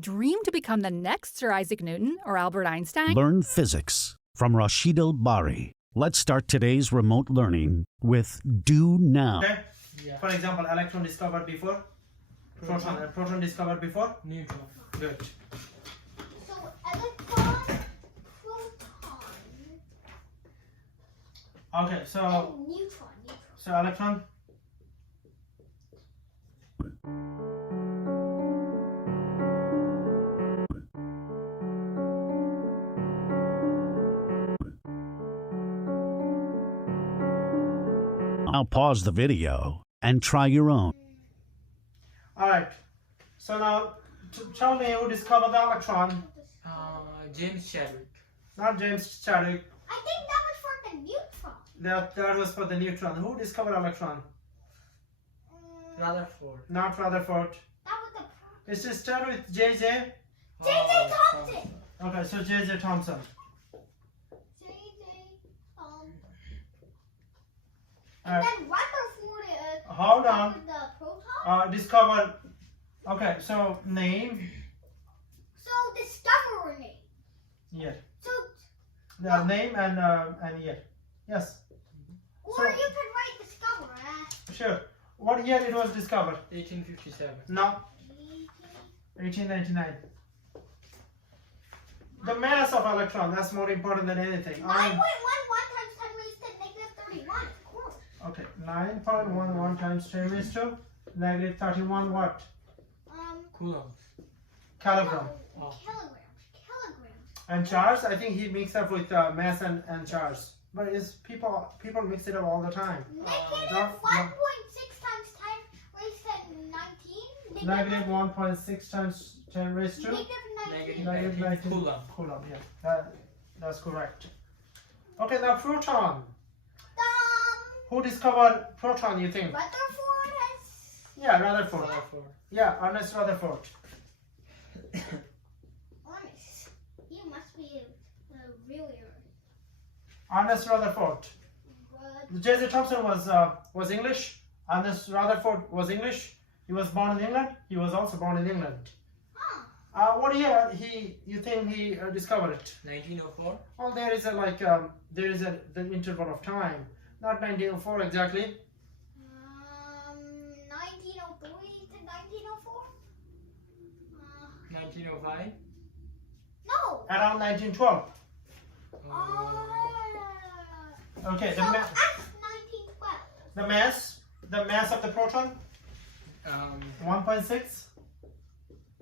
Dream to become the next Sir Isaac Newton or Albert Einstein? Learn physics from Rashid Al Bari. Let's start today's remote learning with Do Now. Okay. Yeah. For example, electron discovered before, proton discovered before. Neutron. Good. So electron, proton, Okay, so and neutron. electron. Now pause the video and try your own. All right. So now, tell me who discovered the electron? James Chadwick. Not James Chadwick. I think that was for the neutron. That was for the neutron. Who discovered electron? Rutherford. Not Rutherford. That was the It's just start with JJ. J.J. Thomson. Okay, so JJ Thomson. J.J. Thomson. All And right. then Rutherford. Hold on. discovered the proton. Discovered. Okay, so name. So discoverer name. Yeah. So The name and year. Yes. or So- you could write discoverer. Sure. What year it was discovered? 1857. No. 1899. The mass of electron, that's more important than anything. 9.11 times 10 raised to negative 31. Of course. Okay, 9.11 times 10 raised to negative 31 what? Coulomb. Kilogram. Oh. Kilograms. And charge, I think he mixed up with mass and charge. But it's people mix it up all the time. Negative no. 1.6 times 10 raised to 19. Negative 1.6 times 10 raised to Negative 19. Negative. negative 19 Coulomb. Coulomb, yeah. That's correct. Okay, now proton. Who discovered proton, you think? Rutherford has. Yeah, Rutherford. Rutherford. Yeah, Ernest Rutherford. Honest. You must be really. Ernest Rutherford. J.J. Thomson was English. Ernest Rutherford was English. He was born in England. He was also born in England. What year you think he discovered it? 1904. Well, there is the interval of time. Not 1904 exactly. 1903 to 1904? 1905. No. Around 1912. Okay, So that's 1912. the mass of the proton, 1.6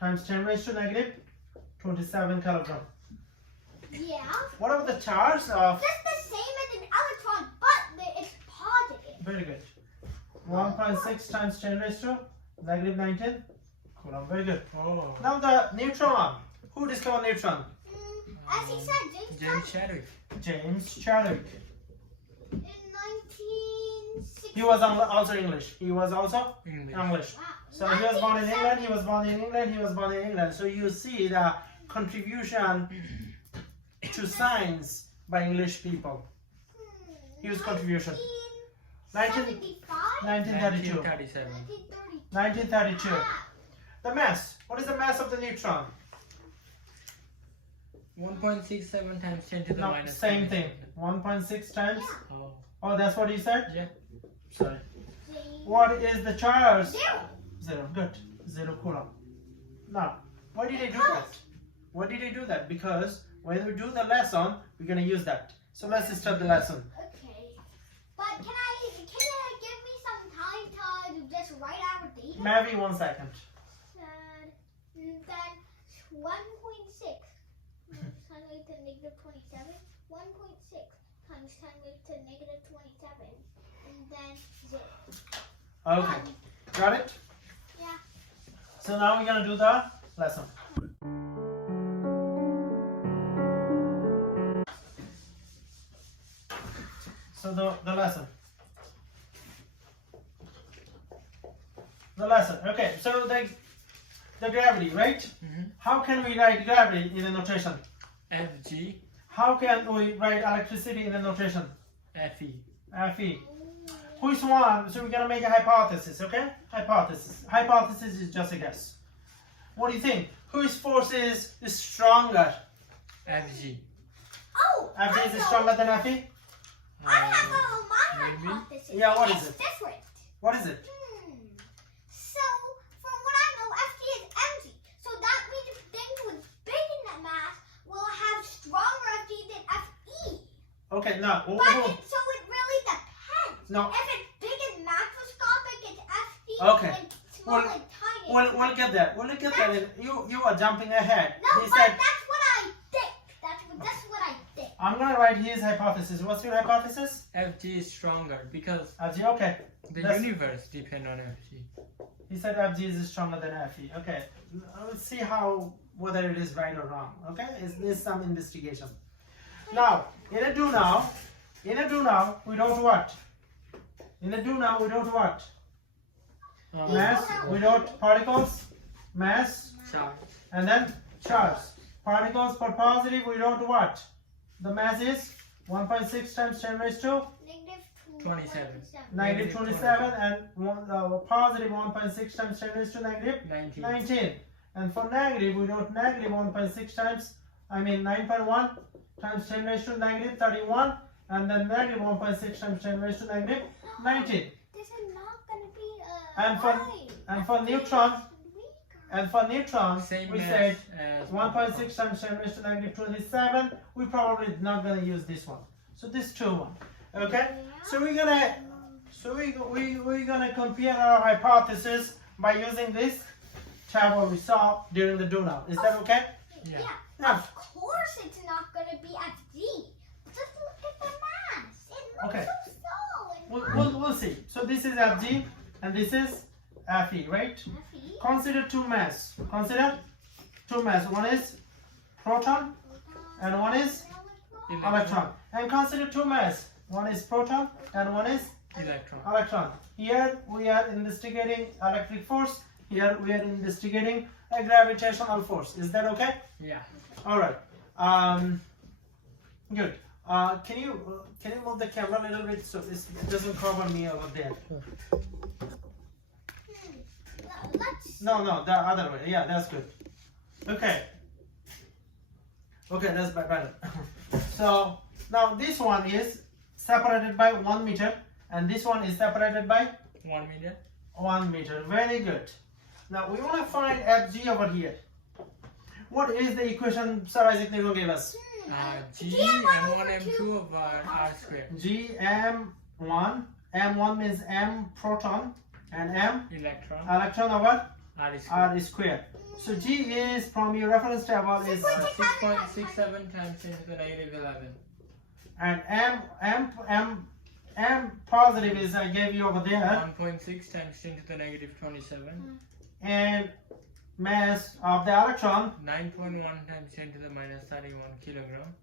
times 10 raised to negative 27 kilogram. Yeah. What about the charge of? Just the same as an electron, but it's positive. Very good. 1.6 times 10 raised to negative 19 coulomb. Very good. Oh. Now the neutron. Who discovered neutron? As he said, James Chadwick. James Chadwick. in 1960. He was also English. He was also English. English. So he was born in England. He was born in England. He was born in England. So you see the contribution to science by English people. Huge contribution. 1975? 1932. 1937. 1932. The mass. What is the mass of the neutron? 1.67 times 10 to the No, minus same 7. thing. 1.6 times. Oh. Oh, that's what you said? Yeah. Sorry. What is the charge? Zero. 0. Good. 0 coulomb. Now, why did he do that? Why did he do that? Because when we do the lesson, we're going to use that. So let's start the lesson. Okay. But can you give me some time to just write our data? Maybe 1 second. Then 1.6 times 10 raised to negative 27. 1.6 times 10 raised to negative 27. And then 0. Okay. Got it? Yeah. So now we're going to do the lesson. So the lesson. The lesson. Okay, so the gravity, right? How can we write gravity in a notation? Fg. How can we write electricity in a notation? Fe. Fe. Which one? So we're gonna make a hypothesis, okay? Hypothesis. Hypothesis is just a guess. What do you think? Whose force is stronger? Fg. Oh, I Fe is know. stronger than Fe? I have my maybe. hypothesis. Yeah, what is It's it? different. What is it? So, from what I know, Fg is mg. So that means if things with big in that mass will have stronger Fg than Fe. Okay, now. So it really depends. No. If it's big and macroscopic, it's Fg. Okay. And small Well, and tiny. We'll get there. We'll get there. You are jumping ahead. No, He but said, that's what I think. That's what I think. I'm going to write his hypothesis. What's your hypothesis? Fg is stronger because Fg, okay. the That's- universe depends on Fg. He said Fg is stronger than Fe. Okay. Let's see whether it is right or wrong. Okay? There's some investigation. Now, in a do now, we don't what? In a do now, we don't what? Mass, we don't particles, mass, Charge. and then charge. Particles for positive, we don't what? The mass is 1.6 times 10 raised to Negative 27. negative 27, and positive 1.6 times 10 raised to negative 19. 19. And for negative, we don't negative 1.6 times, 9.1 times 10 raised to negative 31, and then negative 1.6 times 10 raised to negative 19. This is not going to be And for neutron, Same we mass said as 1.6 times 10 raised to negative 27. We probably not gonna use this one. So this 2-1. Okay. So we're gonna compare our hypothesis by using this table we saw during the do now. Is that okay? Yeah. Yeah. Of course it's not going to be Fg. Just look at the mass. It looks Okay. so small. And We'll see. So this is Fg and this is Fe, right? Fe. Consider two mass. Consider two mass. One is proton and one is electron. And consider two mass. One is proton and one is Electron. electron. Here we are investigating electric force. Here we are investigating a gravitational force. Is that okay? Yeah. All right. Good. Can you move the camera a little bit so it doesn't cover me over there? Let's. No, the other way. Yeah, that's good. Okay. Okay, that's better. So now this one is separated by 1 meter, and this one is separated by 1 meter. 1 meter. Very good. Now we want to find Fg over here. What is the equation Sir Isaac Newton gave us? G m1 m2 over r squared. G m1. M1 means m proton and m Electron. electron over R squared. r squared. So G is from your reference table is 6.67 times 10 to the negative 11. and m positive is I gave you over there, 1.6 times 10 to the negative 27. and mass of the electron 9.1 times 10 to the minus 31 kilogram.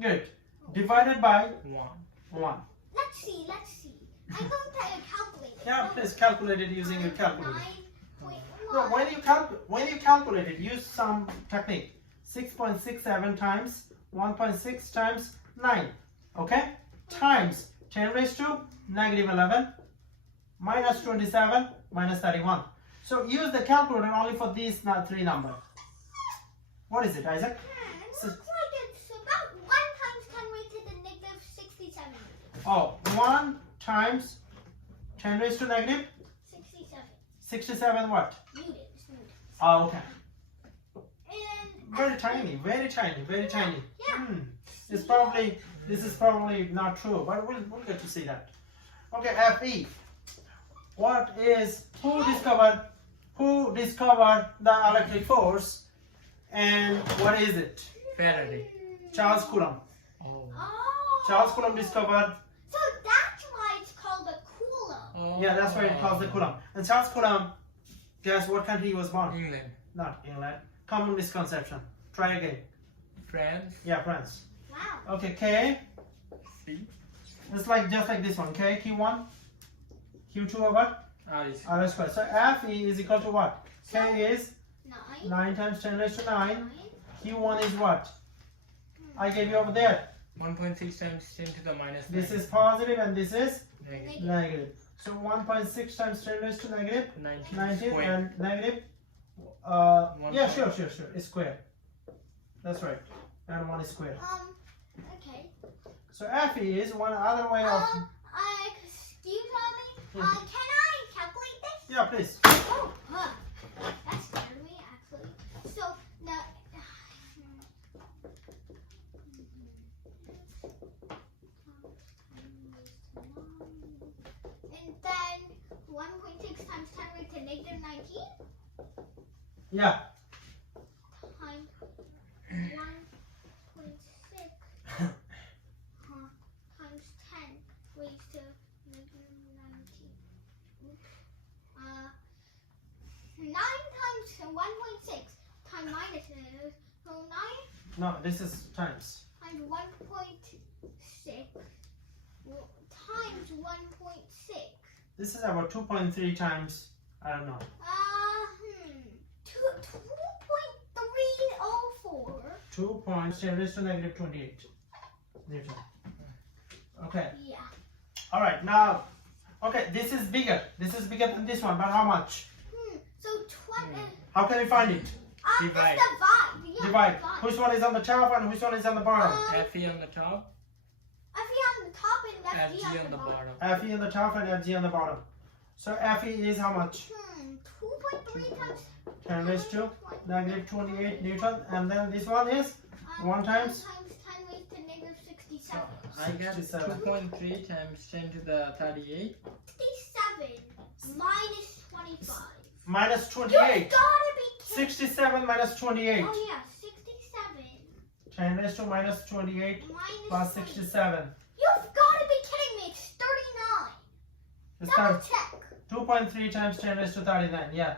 good divided by 1. 1. Let's see. I'm going to calculate it. Yeah, please calculate it using your calculator. 9.1. No, when you calculate it, use some technique. 6.67 times 1.6 times 9. Okay? Times 10 raised to negative 11 minus 27 minus 31. So use the calculator only for these three numbers. What is it, Isaac? Looks like it's about 1 times 10 raised to the negative 67. Oh, 1 times 10 raised to negative 67. 67 what? Newtons. Oh, okay. And Very tiny, very tiny, very tiny. Yeah. This is probably not true, but we'll get to see that. Okay, Fe. Who discovered the electric force, and what is it? Faraday. Charles Coulomb. Oh. Oh. Charles Coulomb discovered. So that's why it's called a Coulomb. Oh. Yeah, that's why it calls the Coulomb. And Charles Coulomb, guess what country he was born? England. Not England. Common misconception. Try again. France. Yeah, France. Wow. Okay, K. C. It's just like this one. K, Q1, Q2 over R is R squared. So Fe is equal to what? K is 9. 9 times 10 raised to 9. Q1 is what? I gave you over there. 1.6 times 10 to the minus This 9. is positive and this is Negative. negative. So 1.6 times 10 raised to negative 19 19 squared. and negative Yeah, sure. It's square. That's right. And 1 is square. Okay. So Effie is one other way of. Excuse me. Can I calculate this? Yeah, please. Oh, that scared me actually. So now. And then 1.6 times 10 raised to negative 19 Yeah. times 1.6 times 10 raised to negative 19. 9 times 1.6 times minus so 9 No, this is times. times 1.6 times 1.6. This is about 2.3 times. I don't know. 2.304. 2.10 raised to negative 28 Newton. Okay. Yeah. All right. Now, okay. This is bigger. This is bigger than this one. But how much? So 20. How can we find it? Divide. It's divide. Yeah, Divide. Which one is on the top and which one is on the bottom? Fe on the top, FE on the top and FG Fg on the bottom. Fe on the top and Fg on the bottom. So Fe is how much? 2.3 times 10 raised to negative 28 Newton. And then this one is 1 times? 10 raised to negative 67. I got 67. 2.3 times 10 to the 38. 67 minus 25. Minus You 28. gotta be kidding. 67 minus 28. Oh yeah, 67 10 raised to minus 28 minus plus 20. 67. You've gotta be kidding me. It's 39. It's Double times check. 2.3 times 10 raised to 39. Yeah.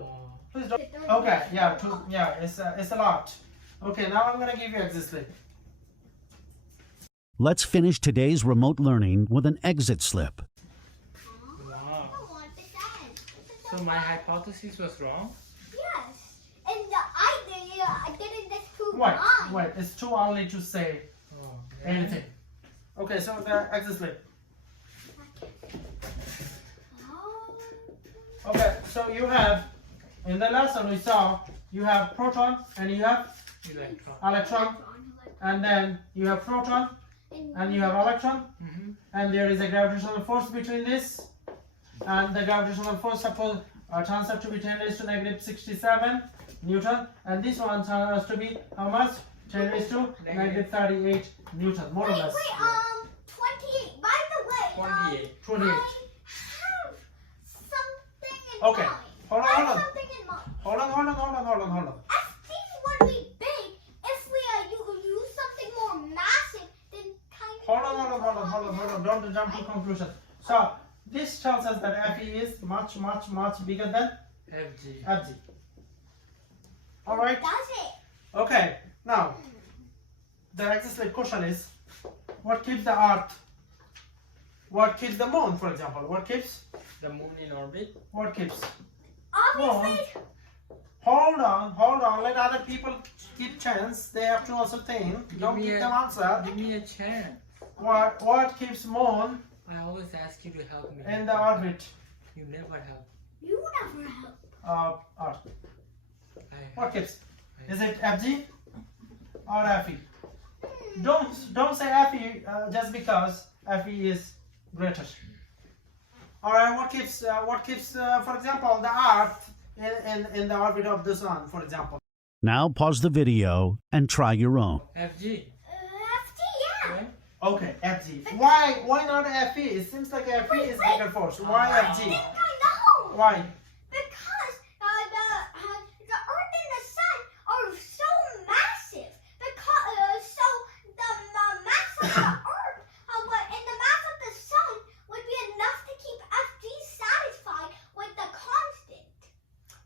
Oh. Please don't. Okay. Yeah. It's a lot. Okay. Now I'm gonna give you exit slip. Let's finish today's remote learning with an exit slip. I Wow. don't want this end. This is So my hypothesis was wrong? Yes. And I didn't disprove Wait. mine. Wait. It's too early to say Oh. anything. Okay. So the exit slip. Oh. Okay. So you have in the lesson we saw you have proton and you have Electron. electron, and then you have proton and you have electron. Mm-hmm. And there is a gravitational force between this, and the gravitational force suppose turns out to be 10 raised to negative 67 Newton, and this one turns out to be how much? 10 raised to negative 38 Newton, more or less. 28. By the way, 28. 28. I have something in Okay. mind. Hold I on, have hold on. something in mind. Hold on. FT would be big if we use something more massive than kind of. Hold on. Don't jump to conclusion. So this tells us that Fe is much bigger than Fg. Fg. All right. Does it? Okay. Now the exit question is, what keeps the Earth? What keeps the Moon, for example? What keeps? The moon in orbit. What keeps? Obviously. Hold on. Let other people give chance. They have to also think. Don't me give a- them answer. Give me a chance. What keeps Moon I always ask you to help me. in the orbit You never help. You never help. of Earth? I What keeps? Is it Fg or Fe? Don't say Fe just because Fe is greater. All right. What keeps? For example, the Earth in the orbit of the Sun, for example. Now pause the video and try your own. FG. FT, yeah. Right? Okay, Fg. Why not Fe? It seems like Fe is bigger force. Why I Fg? think I know. Why? Because the Earth and the Sun are so massive. Because so the mass of the Earth and the mass of the Sun would be enough to keep FG satisfied with the constant.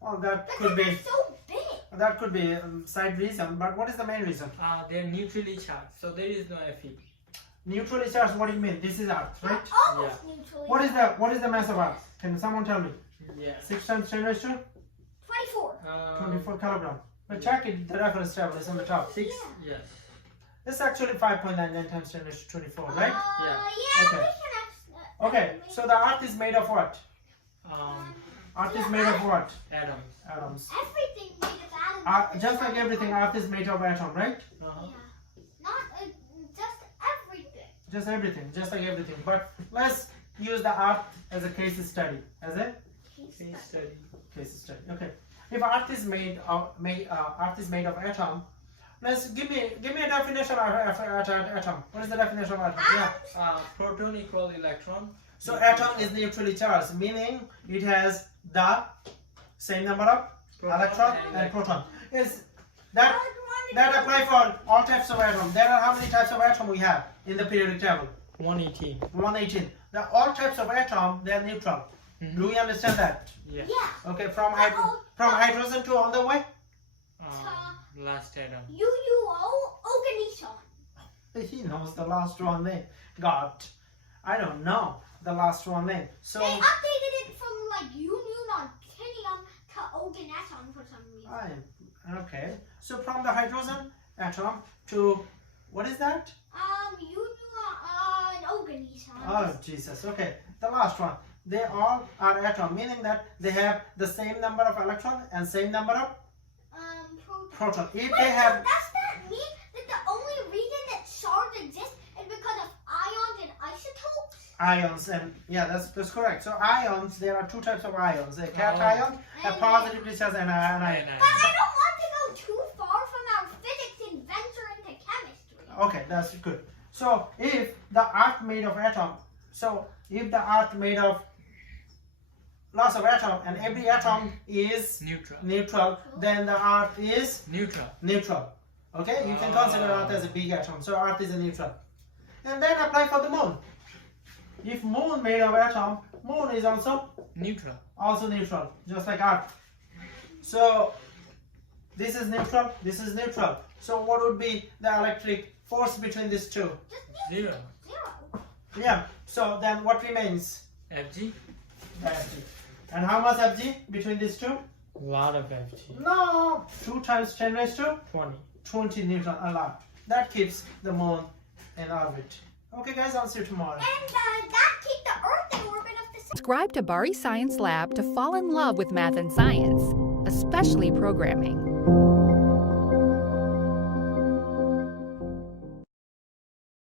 Well, that Because could be. they're so big. That could be side reason, but what is the main reason? They're neutrally charged, so there is no Fe. Neutrally charged. What do you mean? This is Earth, right? Almost neutrally. What is the mass of Earth? Can someone tell me? Yeah. 6 times 10 raised to 24. 24 kilogram. But check it. The reference table is on the top. 6. Yes. It's actually 5.99 times 10 raised to 24, right? Yeah. Yeah, Okay. we can Okay. So the Earth is made of what? Earth is made of what? Atoms. Atoms. Everything made of atoms. Just like everything, Earth is made of atom, right? Uh-huh. Yeah. Not just everything. Just everything, just like everything. But let's use the Earth as a case study. As a Case study. case study. Okay. If Earth is made of atom, let's give me a definition of atom. What is the definition of atom? Yeah. Proton equal electron. So atom is neutrally charged, meaning it has the same number of electron and proton. Is that apply for all types of atom? There are how many types of atom we have in the periodic table? 118. 118. All types of atom, they are neutral. Do we understand that? Yes. Yeah. Okay, from hydrogen to all the way. Last atom. Organism. He knows the last one name. God, I don't know the last one name. So They updated it from like ununotinium to organism for some reason. okay. So from the hydrogen atom to what is that? An organism. Oh Jesus. Okay, the last one. They all are atom, meaning that they have the same number of electron and same number of proton. If Wait, they have so does that mean that the only reason that stars exist is because of ions and isotopes? ions, and yeah, that's correct. So ions, there are two types of ions: a cation, a And- positively charged, and an ion. But I don't want to go too far from our physics and venture into chemistry. Okay, that's good. So if the Earth made of atom, so if the Earth made of lots of atom and every atom is Neutral. then the Earth is Neutral. neutral. Okay, you can consider Earth as a big atom. So Earth is a neutral. And then apply for the moon. If moon made of atom, moon is also Neutral. neutral, just like Earth. So this is neutral. So what would be the electric force between these two? Just Zero. zero. Yeah. So then what remains? FG. Fg. And how much Fg between these two? A lot of FG. No, 2 times 10 raised to 20. 20 Newton, a lot. That keeps the moon in orbit. Okay, guys, I'll see you tomorrow. And that keeps the Earth in orbit of the sun. Subscribe to Bari Science Lab to fall in love with math and science, especially programming.